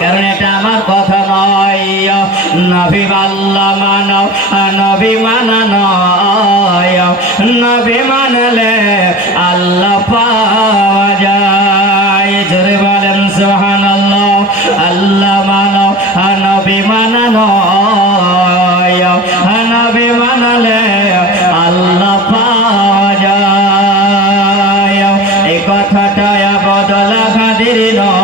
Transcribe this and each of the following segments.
কারণ এটা আমার কথা নয়। নবী আল্লাহ মানো, নবী মানা নয়। নবী মানলে আল্লাহ পাওয়া যায়। জোরে বলেন সোহান আল্লাহ আল্লাহ মানো, নবী মানা নয়। নবী মানলে আল্লাহ পাওয়া যায়। এই কথাটা বদল খাদির নয়।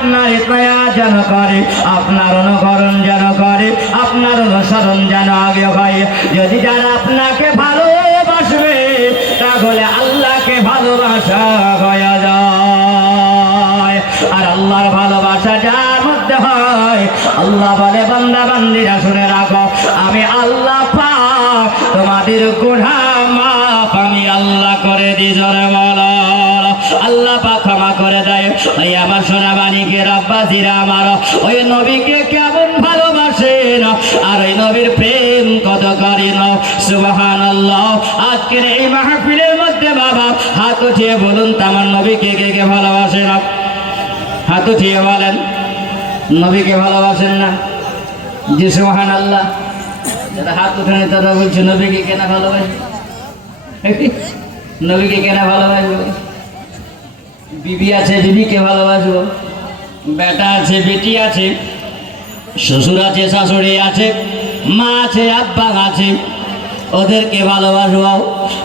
আপনার ইতয়া যেন করে, আপনার অনুকরণ যেন করে, আপনার অনুসরণ যেন আগে হয়। যদি যারা আপনাকে ভালোবাসবে, তাহলে আল্লাহকে ভালোবাসা হয়ে যায়। আর আল্লাহর ভালোবাসা যার মধ্যে হয়, আল্লাহ বলে, বান্দা, বান্দিরা, শুনে রাখো, আমি আল্লাহ পাক, তোমাদের গুণা মাফ আমি আল্লাহ করে দি জোরে বলো। ওই আমার সোনা বাণীকে রব্বাজিরা আমার, ওই নবীকে কেমন ভালোবাসেন? আর ওই নবীর প্রেম কত করেন? সুবাহান আজকের এই মাহফিলের মধ্যে বাবা, হাত উঠিয়ে বলুন তো আমার নবীকে কে কে ভালোবাসেন? হাত উঠিয়ে বলেন, নবীকে ভালোবাসেন না? যে সুবাহান আল্লাহ যারা হাত উঠানে তারা বলছে, নবীকে কেনা ভালোবাসে নবীকে কেনা ভালোবাসবো? বিবি আছে, বিবিকে ভালোবাসবো। বেটা আছে, বেটি আছে, শ্বশুর আছে, শাশুড়ি আছে, মা আছে, আব্বা আছে। ওদেরকে ভালোবাসবো।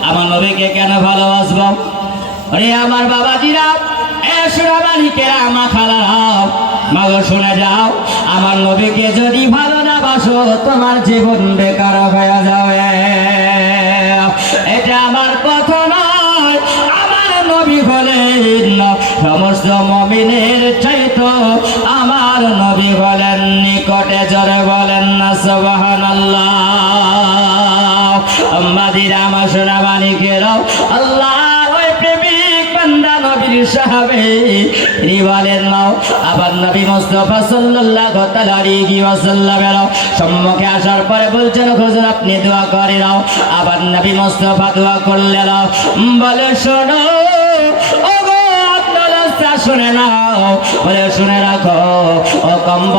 আমার নবীকে কেন ভালোবাসবো? আরে আমার বাবাজিরা, এ সোনামানিকেরা আমার খালারাও মাগো, শুনে যাও। আমার নবীকে যদি ভালো না বাসো, তোমার জীবন বেকার হয়ে যাবে। মমিনের আমার নবী বলেন, নিকটে জরে বলেন না সবাহান আল্লাহ আল্লাহ নাও, আবার নবী আসার পরে বলছেন আপনি দোয়া করে নাও। আবার নবী মুস্তফা দোয়া করলে করলেন বলে, শোনো শুনে নাও বলে শুনে রাখো ও কম্ব